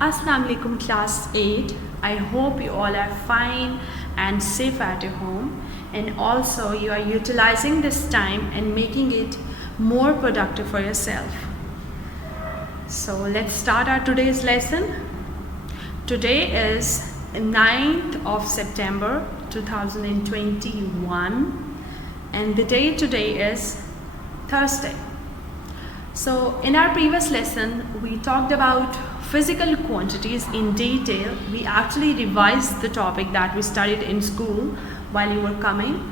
Assalamu alaikum class 8. I hope you all are fine and safe at your home, and also you are utilizing this time and making it more productive for yourself. So let's start our today's lesson. Today is 9th of September 2021 and the day today is Thursday. So in our previous lesson we talked about physical quantities in detail. We actually revised the topic that we studied in school while you were coming,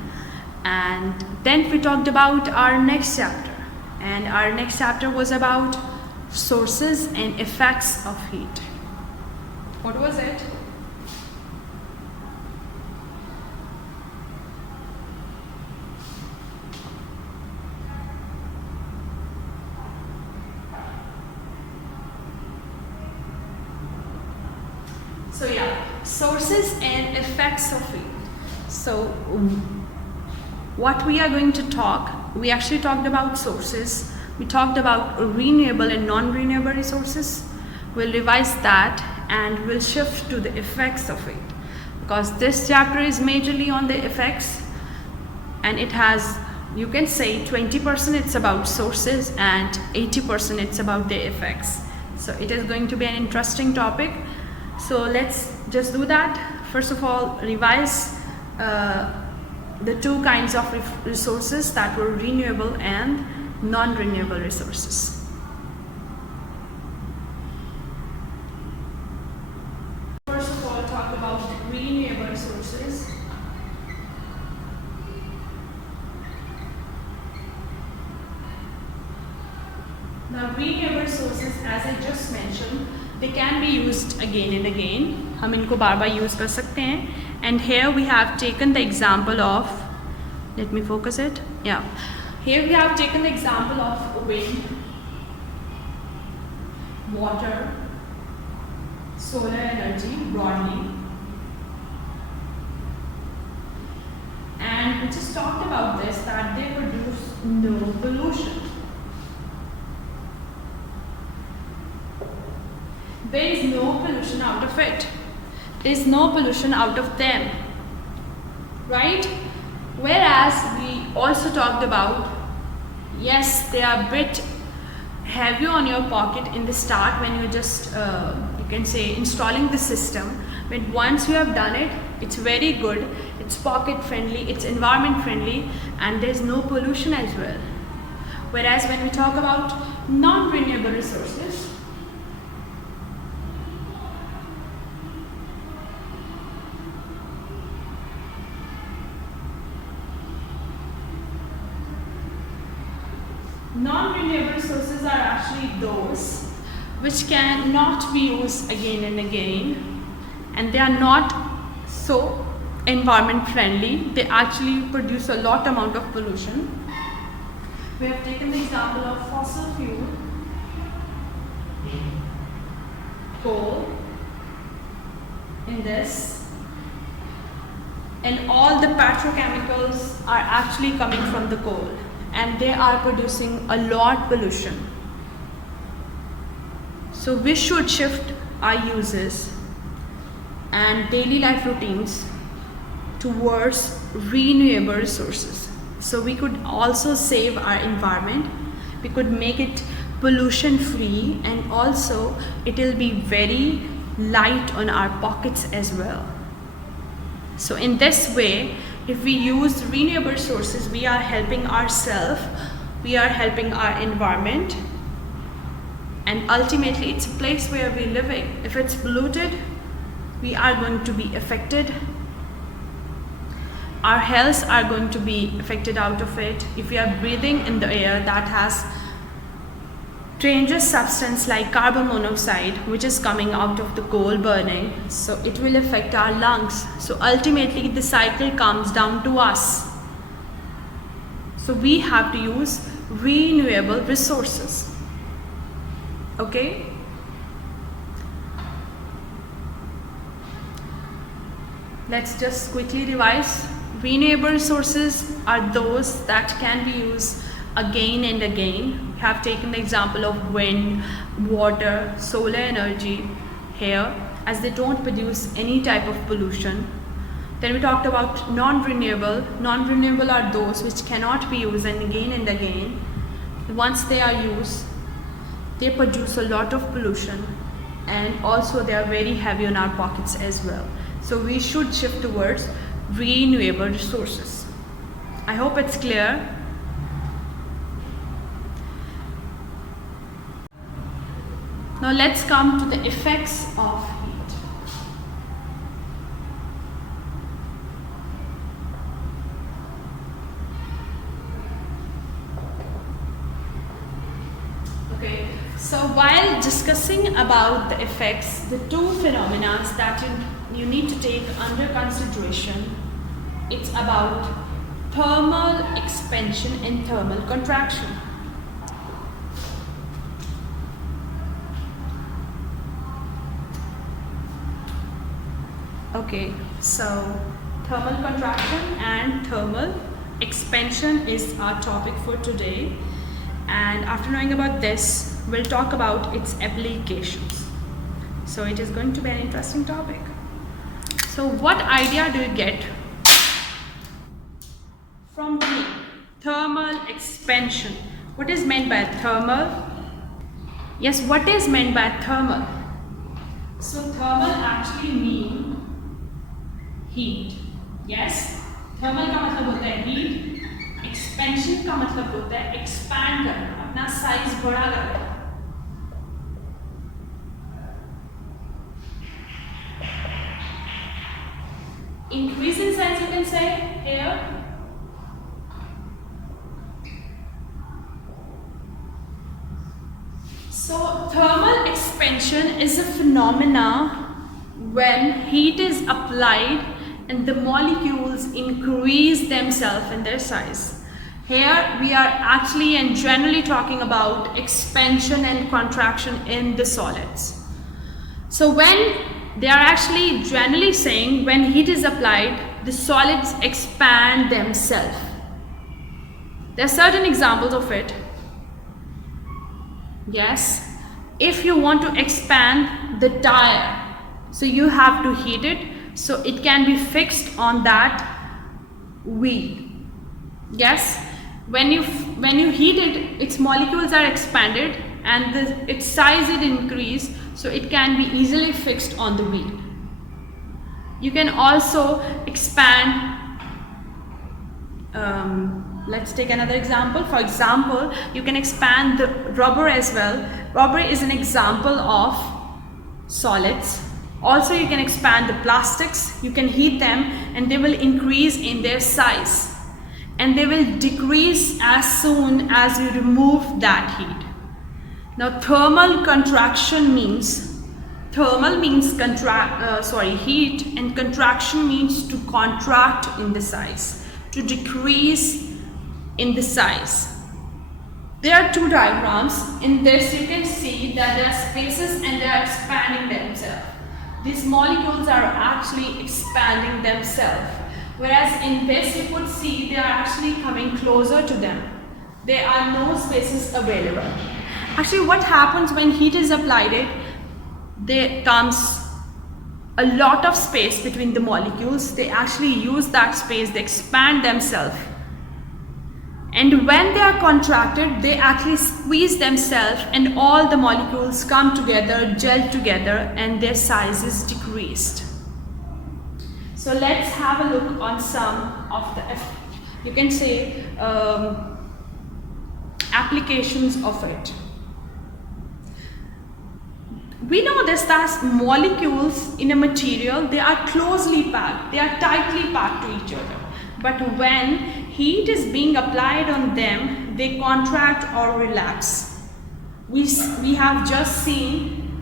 and then we talked about our next chapter, and our next chapter was about sources and effects of heat. What was it? So yeah, sources and effects of heat. So what we are going to talk, we actually talked about sources. We talked about renewable and non-renewable resources. We'll revise that and we'll shift to the effects of it, because this chapter is majorly on the effects, and it has, you can say 20% it's about sources and 80% it's about the effects. So it is going to be an interesting topic. So let's just do that. First of all, revise the two kinds of resources that were renewable and non-renewable resources. First of all, talk about renewable resources. Now, renewable resources, as I just mentioned, they can be used again and again. हम इनको बार बार use कर सकते हैं. And here we have taken the example of, let me focus it. Yeah. Here we have taken the example of wind, water, solar energy broadly. And we just talked about this, that they produce no pollution. There is no pollution out of it. There is no pollution out of them, right? Whereas we also talked about, yes, they are a bit heavy on your pocket in the start when you're just, you can say, installing the system. But once you have done it, it's very good. It's pocket friendly, it's environment friendly, and there's no pollution as well. Whereas when we talk about non-renewable resources, non-renewable resources are actually those which cannot be used again and again, and they are not so environment friendly. They actually produce a lot amount of pollution. We have taken the example of fossil fuel, coal in this, and all the petrochemicals are actually coming from the coal, and they are producing a lot pollution. So we should shift our uses and daily life routines towards renewable resources. So we could also save our environment, we could make it pollution free, and also it will be very light on our pockets as well. So in this way, if we use renewable resources, we are helping ourselves, we are helping our environment, and ultimately it's a place where we're living. If it's polluted, we are going to be affected. Our health are going to be affected out of it. If we are breathing in the air that has dangerous substance like carbon monoxide, which is coming out of the coal burning, so it will affect our lungs. So ultimately the cycle comes down to us. So we have to use renewable resources. Okay? Let's just quickly revise. Renewable resources are those that can be used again and again. We have taken the example of wind, water, solar energy, here, as they don't produce any type of pollution. Then we talked about non-renewable. Non-renewable are those which cannot be used and again. Once they are used, they produce a lot of pollution, and also they are very heavy on our pockets as well. So we should shift towards renewable resources. I hope it's clear. Now let's come to the effects of heat. Okay, so while discussing about the effects, the two phenomena that you need to take under consideration, it's about thermal expansion and thermal contraction. Okay, so thermal contraction and thermal expansion is our topic for today, and after knowing about this, we'll talk about its applications. So it is going to be an interesting topic. So what idea do you get from the thermal expansion? What is meant by thermal? Yes, what is meant by thermal? So thermal actually means heat. Yes, thermal का मतलब होता है heat, expansion का मतलब होता है expand करना, अपना size बड़ा करना. Increase in size, you can say here. So thermal expansion is a phenomena when heat is applied and the molecules increase themselves in their size. Here we are actually and generally talking about expansion and contraction in the solids. So when they are actually generally saying when heat is applied, the solids expand themselves. There are certain examples of it. Yes, if you want to expand the tire, so you have to heat it so it can be fixed on that wheel. Yes, when you heat it, its molecules are expanded and its size is increased, so it can be easily fixed on the wheel. You can also expand. Let's take another example. For example, you can expand the rubber as well. Rubber is an example of solids. Also, you can expand the plastics. You can heat them and they will increase in their size. And they will decrease as soon as you remove that heat. Now, thermal contraction means, thermal means heat, and contraction means to contract in the size, to decrease in the size. There are two diagrams. In this you can see that there are spaces and they are expanding themselves. These molecules are actually expanding themselves, whereas in this you could see they are actually coming closer to them. There are no spaces available. Actually, what happens when heat is applied, there comes a lot of space between the molecules. They actually use that space, they expand themselves. And when they are contracted, they actually squeeze themselves and all the molecules come together, gel together, and their size is decreased. So let's have a look on some of the, you can say, applications of it. We know this that molecules in a material, they are closely packed, they are tightly packed to each other. But when heat is being applied on them, they contract or relax. We have just seen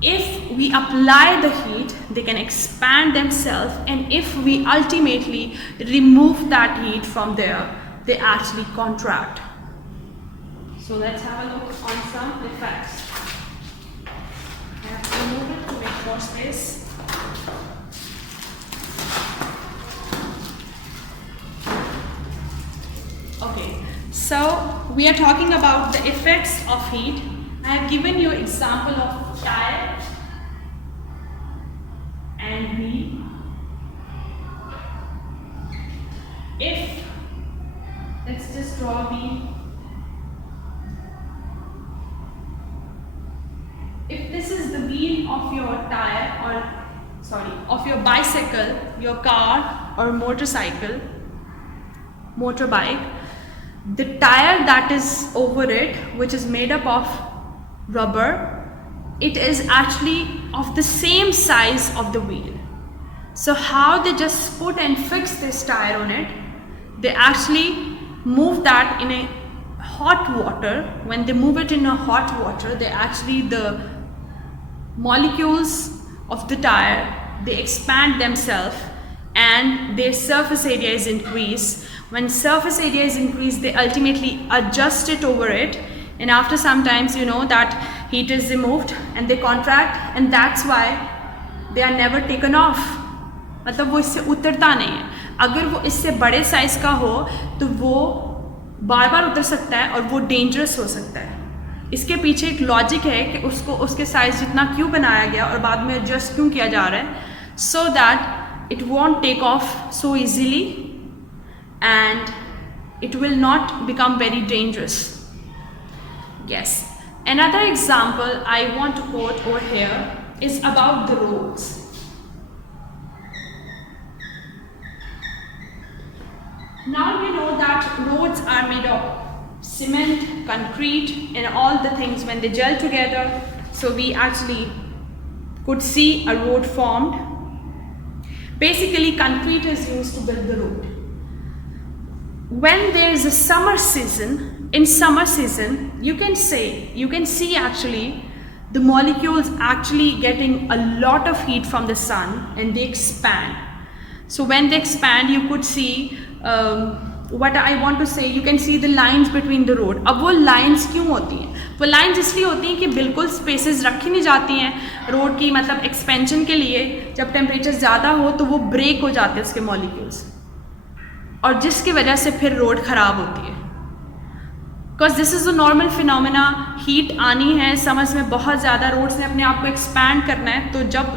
if we apply the heat, they can expand themselves, and if we ultimately remove that heat from there, they actually contract. So let's have a look on some effects. I have to remove it to make more space. Okay, so we are talking about the effects of heat. I have given you example of tire. is the wheel of your tire, or sorry, of your bicycle, your car or motorcycle, motorbike. The tire that is over it, which is made up of rubber, it is actually of the same size of the wheel. So how they just put and fix this tire on it, they actually move that in a hot water. When they move it in a hot water, they actually, the molecules of the tire, they expand themselves and their surface area is increased. When surface area is increased, they ultimately adjust it over it, and after some times, you know, that heat is removed and they contract, and that's why they are never taken off. मतलब वो इससे उतरता नहीं है. अगर वो इससे बड़े साइज का हो तो वो बार बार उतर सकता है और वो डेंजरस हो सकता है. इसके पीछे एक लॉजिक है कि उसको उसके साइज जितना क्यों बनाया गया और बाद में एडजस्ट क्यों किया जा रहा है, so that it won't take off so easily and it will not become very dangerous. Yes, another example I want to quote over here is about the roads. Now we know that roads are made of cement, concrete, and all the things when they gel together. So we actually could see a road formed. Basically, concrete is used to build the road. When there is a summer season, in summer season, you can see actually the molecules actually getting a lot of heat from the sun and they expand. So when they expand, you could see what I want to say, you can see the lines between the road. अब वो lines क्यों होती हैं? वो lines इसलिए होती हैं कि बिल्कुल spaces रखी नहीं जाती हैं रोड की, मतलब expansion के लिए. जब temperature ज़्यादा हो तो वो break हो जाते हैं उसके molecules, और जिसकी वजह से फिर रोड ख़राब होती है. Because this is a normal phenomena. Heat आनी है समर्स में बहुत ज़्यादा, रोड्स ने अपने आप को एक्सपैंड करना है, तो जब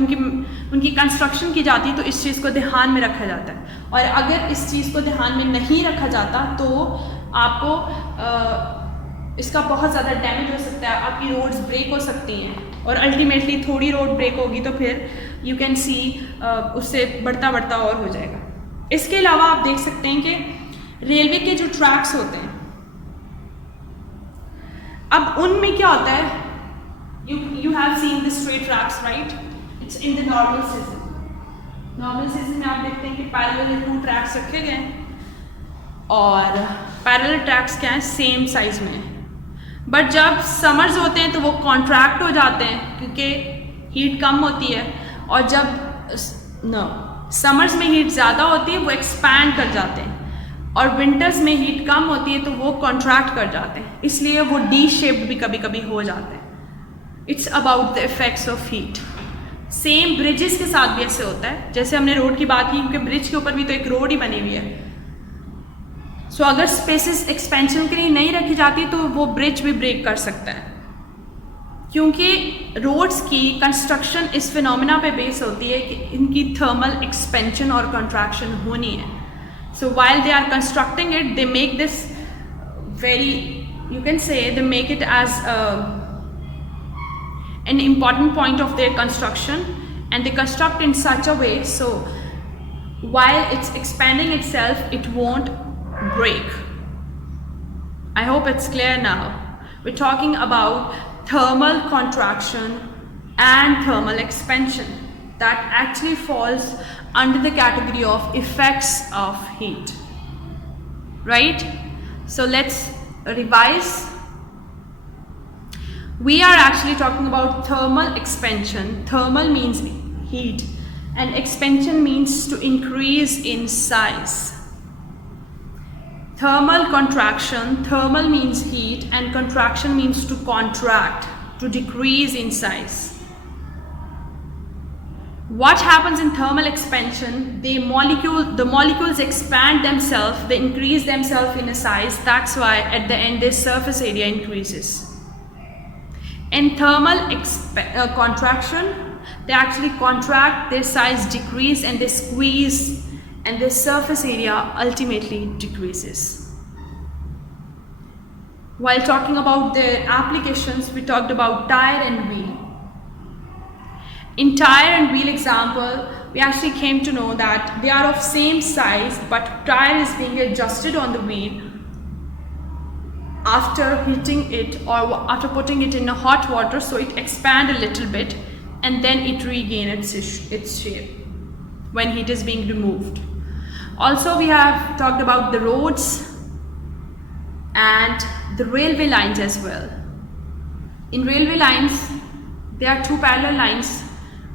उनकी कंस्ट्रक्शन की जाती है तो इस चीज़ को ध्यान में रखा जाता है. और अगर इस चीज़ को ध्यान में नहीं रखा जाता तो आपको इसका बहुत ज़्यादा डैमेज हो सकता है. आपकी रोड्स ब्रेक हो सकती हैं और अल्टीमेटली थोड़ी रोड ब्रेक होगी तो फिर यू कैन सी उससे बढ़ता बढ़ता और हो जाएगा. इसके अलावा आप देख सकते हैं कि रेलवे के जो ट्रैक्स होते हैं, अब उनमें क्या होता है, you have seen the straight tracks, right? It's in the normal season. Normal season में आप देखते हैं कि पैरेलल 2 ट्रैक्स रखे गए हैं और पैरेलल ट्रैक्स क्या हैं, सेम साइज में. बट जब समर्स होते हैं तो वो कॉन्ट्रैक्ट हो जाते हैं क्योंकि हीट कम होती है, और जब समर्स में हीट ज़्यादा होती है वो एक्सपैंड कर जाते हैं, और विंटर्स में हीट कम होती है तो वो कॉन्ट्रैक्ट कर जाते हैं, इसलिए वो डी शेप्ड भी कभी कभी हो जाते हैं. It's about the effects of heat. Same bridges के साथ भी ऐसे होता है. जैसे हमने रोड की बात की, क्योंकि ब्रिज के ऊपर भी तो एक रोड ही बनी हुई है. सो अगर स्पेसेस एक्सपेंशन के लिए नहीं रखी जाती तो वो ब्रिज भी ब्रेक कर सकता है, क्योंकि रोड्स की कंस्ट्रक्शन इस फिनोमेना पे बेस होती है कि इनकी थर्मल एक्सपेंशन और कंट्रैक्शन होनी है. So while they are constructing it, they make this very, you can say, they make it as an important point of their construction, and they construct in such a way so while it's expanding itself, it won't break. I hope it's clear now. We're talking about thermal contraction and thermal expansion that actually falls under the category of effects of heat, right? So let's revise. We are actually talking about thermal expansion. Thermal means heat and expansion means to increase in size. Thermal contraction, thermal means heat and contraction means to contract, to decrease in size. What happens in thermal expansion? The molecules expand themselves, they increase themselves in a size. That's why at the end their surface area increases. In thermal contraction, they actually contract, their size decrease, and they squeeze, and their surface area ultimately decreases. While talking about their applications, we talked about tire and wheel. In tire and wheel example, we actually came to know that they are of same size, but tire is being adjusted on the wheel after heating it or after putting it in a hot water, so it expand a little bit and then it regain its shape when heat is being removed. Also, we have talked about the roads and the railway lines as well. In railway lines, there are two parallel lines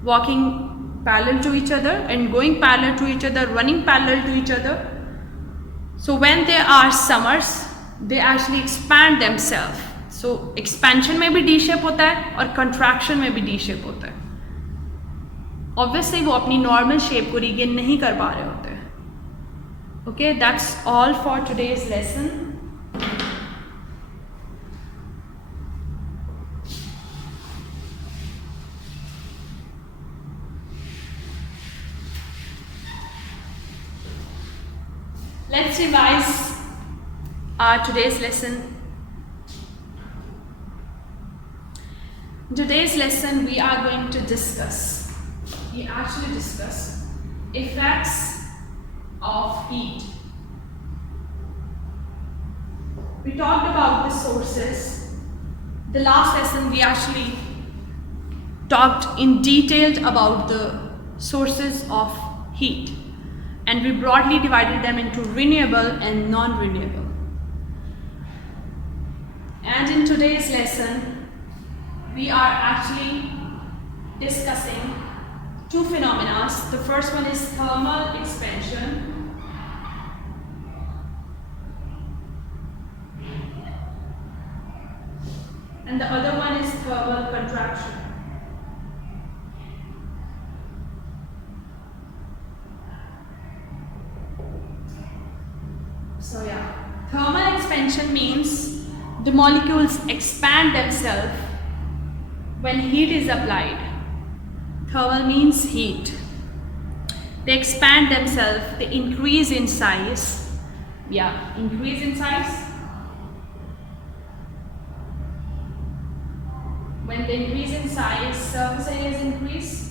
walking parallel to each other and going parallel to each other, running parallel to each other. So when there are summers, they actually expand themselves. So expansion में भी D-shape होता है और contraction में भी D-shape होता है. Obviously वो अपनी normal shape को regain नहीं कर पा रहे होते हैं. Okay, that's all for today's lesson. Let's revise our today's lesson. In today's lesson, we are going to discuss effects of heat. We talked about the sources. The last lesson, we actually talked in detail about the sources of heat, and we broadly divided them into renewable and non-renewable. And in today's lesson, we are actually discussing two phenomena. The first one is thermal expansion, and the other one is thermal contraction. So yeah, thermal expansion means the molecules expand themselves when heat is applied. Thermal means heat. They expand themselves, they increase in size. Yeah, increase in size. When they increase in size, surface areas increase.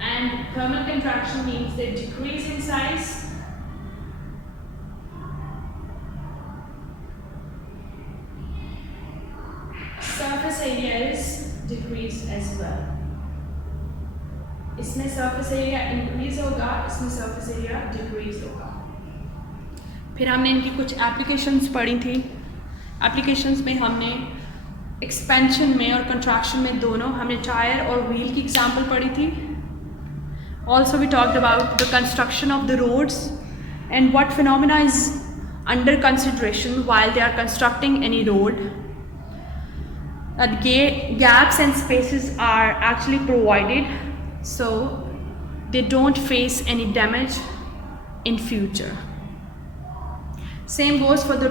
And thermal contraction means they decrease in size. Surface areas decrease as well. इसमें surface area increase होगा, इसमें surface area decrease होगा. फिर हमने इनकी कुछ applications पढ़ी थी. Applications में हमने expansion में और contraction में दोनों हमने tire और wheel की example पढ़ी थी. Also, we talked about the construction of the roads and what phenomena is under consideration while they are constructing any road. That gaps and spaces are actually provided so they don't face any damage in future. Same goes for the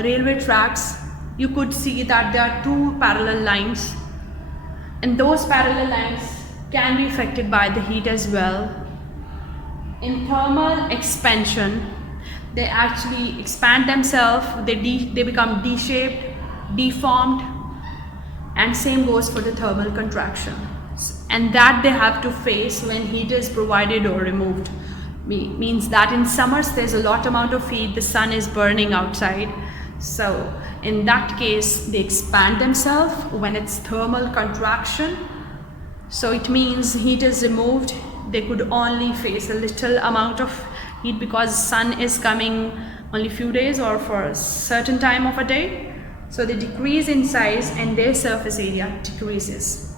railway tracks. You could see that there are two parallel lines, and those parallel lines can be affected by the heat as well. In thermal expansion, they actually expand themselves, they become D-shaped, deformed, and same goes for the thermal contraction. And that they have to face when heat is provided or removed. Means that in summers there's a lot amount of heat, the sun is burning outside. So in that case, they expand themselves when it's thermal contraction. So it means heat is removed, they could only face a little amount of heat because sun is coming only few days or for a certain time of a day. So they decrease in size and their surface area decreases.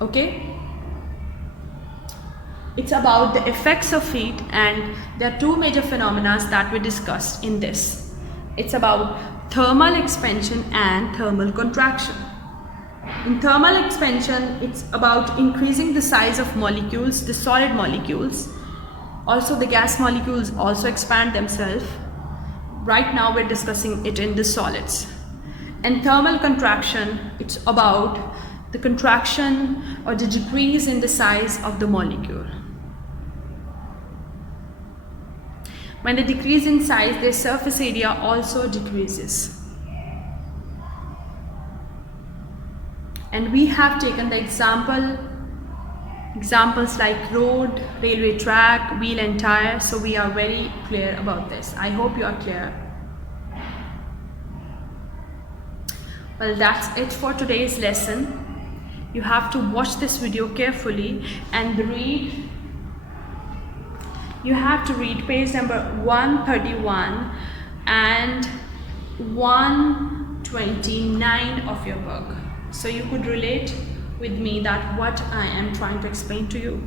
Okay? It's about the effects of heat, and there are two major phenomena that we discussed in this. It's about thermal expansion and thermal contraction. In thermal expansion, it's about increasing the size of molecules, the solid molecules. Also, the gas molecules also expand themselves. Right now, we're discussing it in the solids. And thermal contraction, it's about the contraction or the decrease in the size of the molecule. When they decrease in size, their surface area also decreases. and we have taken the examples like road, railway track, wheel and tire. So we are very clear about this. I hope you are clear. Well, that's it for today's lesson. You have to watch this video carefully and read. You have to read page number 131 and 129 of your book, so you could relate with me that what I am trying to explain to you.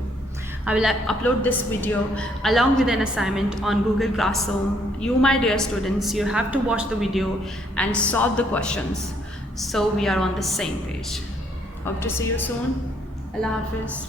I will upload this video along with an assignment on Google Classroom. You, my dear students, you have to watch the video and solve the questions, so we are on the same page. Hope to see you soon. Allah Hafiz.